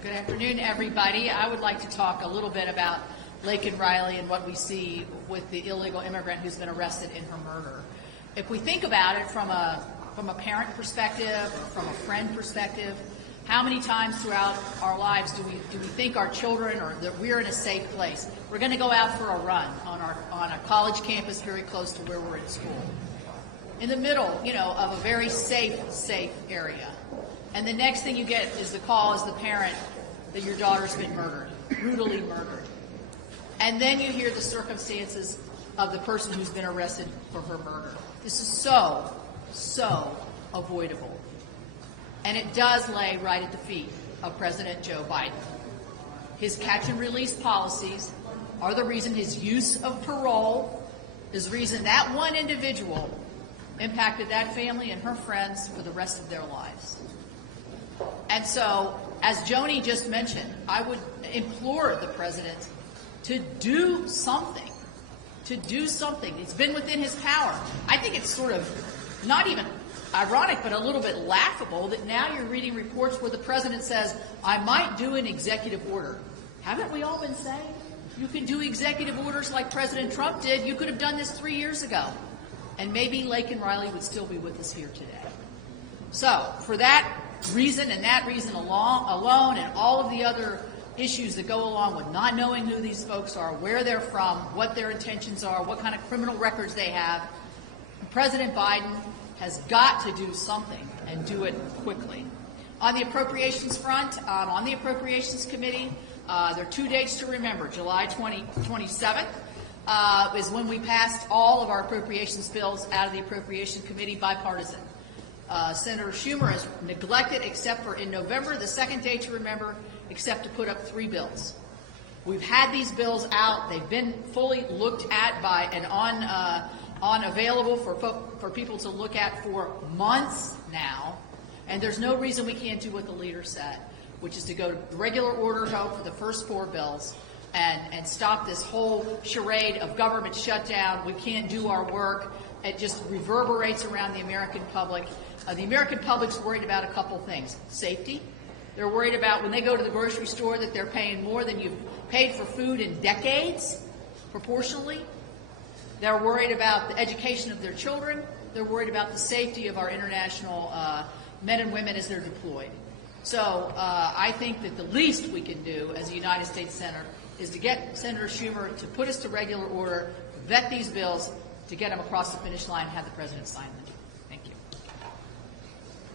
Good afternoon, everybody. I would like to talk a little bit about Laken Riley and what we see with the illegal immigrant who's been arrested in her murder. If we think about it from a parent perspective or from a friend perspective, how many times throughout our lives do we think our children or that we're in a safe place? We're going to go out for a run on a college campus very close to where we're in school, in the middle, of a very safe area. And the next thing you get is the call as the parent that your daughter's been murdered, brutally murdered. And then you hear the circumstances of the person who's been arrested for her murder. This is so avoidable. And it does lay right at the feet of President Joe Biden. His catch and release policies are the reason his use of parole is the reason that one individual impacted that family and her friends for the rest of their lives. And so, as Joni just mentioned, I would implore the president to do something. It's been within his power. I think it's sort of not even ironic, but a little bit laughable that now you're reading reports where the president says, I might do an executive order. Haven't we all been saying? You can do executive orders like President Trump did. You could have done this 3 years ago. And maybe Laken Riley would still be with us here today. So, for that reason and that reason alone and all of the other issues that go along with not knowing who these folks are, where they're from, what their intentions are, what kind of criminal records they have, President Biden has got to do something and do it quickly. On the appropriations front, on the Appropriations Committee, there are 2 dates to remember. July 27th is when we passed all of our appropriations bills out of the Appropriations Committee bipartisan. Senator Schumer has neglected, except for in November, the second day to remember, except to put up 3 bills. We've had these bills out. They've been fully looked at by and on available for people to look at for months now. And there's no reason we can't do what the leader said, which is to go to regular order vote for the first 4 bills and stop this whole charade of government shutdown. We can't do our work. It just reverberates around the American public. The American public's worried about a couple things. Safety. They're worried about when they go to the grocery store that they're paying more than you've paid for food in decades, proportionally. They're worried about the education of their children. They're worried about the safety of our international men and women as they're deployed. So I think that the least we can do as a United States Senator is to get Senator Schumer to put us to regular order, vet these bills, to get them across the finish line and have the president sign them.